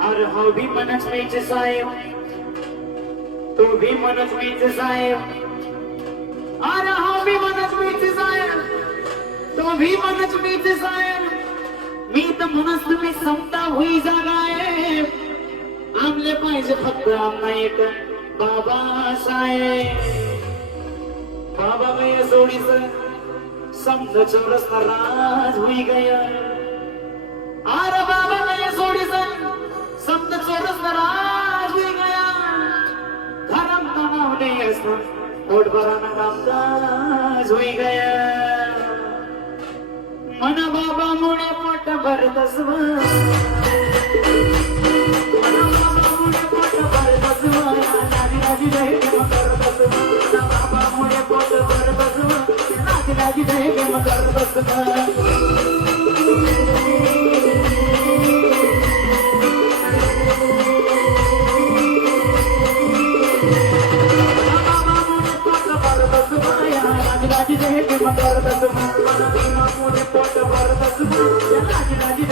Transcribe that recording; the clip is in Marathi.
अरे हो भी मनच मीच साहेब, तू भी मनच मीच साहेब. अरे हो भी मनच मीच साहेब, तू भी मनच मीच साहेब. मी तर म्हणस तुम्ही समता होई जागाय. आमले पाहिजे फक्त आमना एक बाबासाहेब. बाबा गया जोडीच समज चौरस राज होई गया. अरे बाबा गया जोडीच समज चौरस राज होई गया. घरम तणाव नाही असतो पोटभराना कामकाज होई गया. मना बाबा मुळे पोट भरतस, मना बाबा मुळे पोट भरतस. राजी राजी रहे प्रेम करतस. मना बाबा मुळे पोट भरतस. राजी राजी रहे प्रेम करतस. राजी रहे प्रेम करतस. मना बाबा मुळे पोट भरतस. राजी राजी